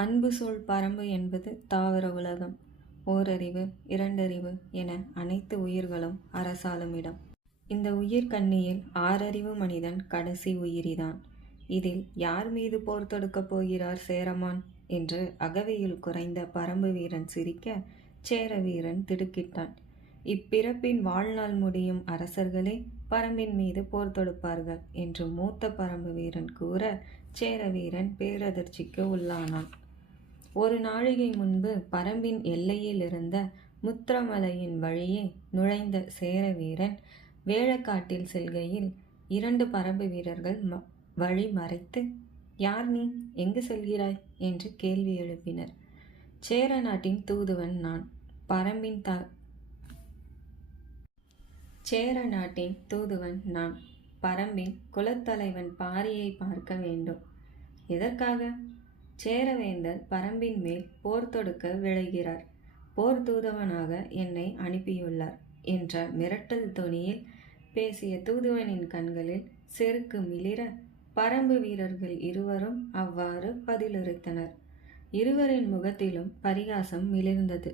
அன்பு சொல் பரம்பு என்பது தாவர உலகம். ஓரறிவு, இரண்டறிவு என அனைத்து உயிர்களும் அரசாளும் இடம். இந்த உயிர்கண்ணியில் ஆறறிவு மனிதன் கடைசி உயிரிதான். இதில் யார் மீது போர் தொடுக்கப் போகிறார் சேரமான் என்று அகவையில் குறைந்த பரம்பு வீரன் சிரிக்க, சேர வீரன் திடுக்கிட்டான். இப்பிறப்பின் வாழ்நாள் முடியும் அரசர்களே பரம்பின் மீது போர் தொடுப்பார்கள் என்று மூத்த பரம்பு வீரன் கூற, சேர வீரன் பேரதிர்ச்சிக்கு உள்ளானான். ஒரு நாழிகை முன்பு பரம்பின் எல்லையில் இருந்த முத்திரமலையின் வழியே நுழைந்த சேர வீரன் வேழக்காட்டில் செல்கையில் 2 பரம்பு வீரர்கள் வழி மறைத்து, "யார் நீ? எங்கு செல்கிறாய்?" என்று கேள்வி எழுப்பினர். சேர நாட்டின் தூதுவன் நான். சேர நாட்டின் தூதுவன் நான். பரம்பின் குலத்தலைவன் பாரியை பார்க்க வேண்டும். எதற்காக? சேரவேந்தர் பரம்பின் மேல் போர் தொடுக்க விழைகிறார். போர் தூதுவனாக என்னை அனுப்பியுள்ளார் என்ற மிரட்டல் தொனியில் பேசிய தூதுவனின் கண்களில் செருக்கு மிளிர பரம்பு வீரர்கள் இருவரும் அவ்வாறு பதிலுரைத்தனர். இருவரின் முகத்திலும் பரிகாசம் மிளிர்ந்தது.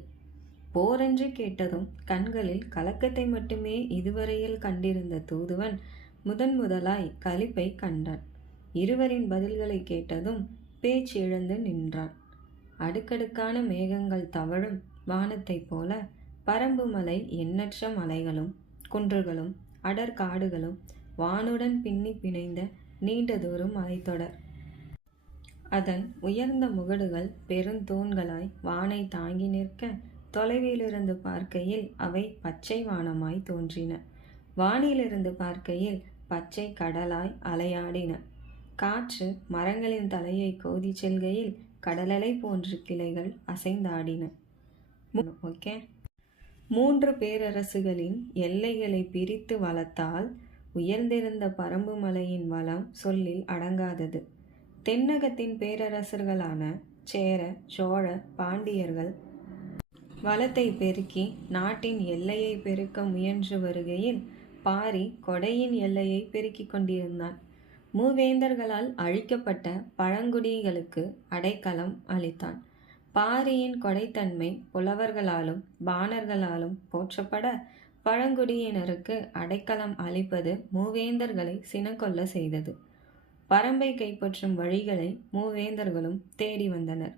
போரென்று கேட்டதும் கண்களில் கலக்கத்தை மட்டுமே இதுவரையில் கண்டிருந்த தூதுவன் முதலாய் களிப்பை கண்டான். இருவரின் பதில்களை கேட்டதும் பேச்சு இழந்து நின்றான். அடுக்கடுக்கான மேகங்கள் தவழும் வானத்தைப் போல பரம்பு மலை எண்ணற்ற மலைகளும் குன்றுகளும் அடர்காடுகளும் வானுடன் பின்னி பிணைந்த நீண்டதொரு மலைத்தொடர். அதன் உயர்ந்த முகடுகள் பெருந்தூண்களாய் வானை தாங்கி நிற்க, தொலைவிலிருந்து பார்க்கையில் அவை பச்சை வானமாய் தோன்றின. வானிலிருந்து பார்க்கையில் பச்சை கடலாய் அலையாடின. காற்று மரங்களின் தலையை கோதி செல்கையில் கடலலை போன்ற கிளைகள் அசைந்தாடின. 3 பேரரசுகளின் எல்லைகளை பிரித்து வளத்தால் உயர்ந்திருந்த பரம்பு மலையின் வளம் சொல்லில் அடங்காதது. தென்னகத்தின் பேரரசர்களான சேர, சோழ, பாண்டியர்கள் வளத்தை பெருக்கி நாட்டின் எல்லையை பெருக்க முயன்று வருகையில் பாரி கொடையின் எல்லையை பெருக்கிக் கொண்டிருந்தான். மூவேந்தர்களால் அழிக்கப்பட்ட பழங்குடிகளுக்கு அடைக்கலம் அளித்தான். பாரியின் கொடைத்தன்மை புலவர்களாலும் பாணர்களாலும் போற்றப்பட, பழங்குடியினருக்கு அடைக்கலம் அளிப்பது மூவேந்தர்களை சினங்கொள்ள செய்தது. பரம்பை கைப்பற்றும் வழிகளை மூவேந்தர்களும் தேடி வந்தனர்.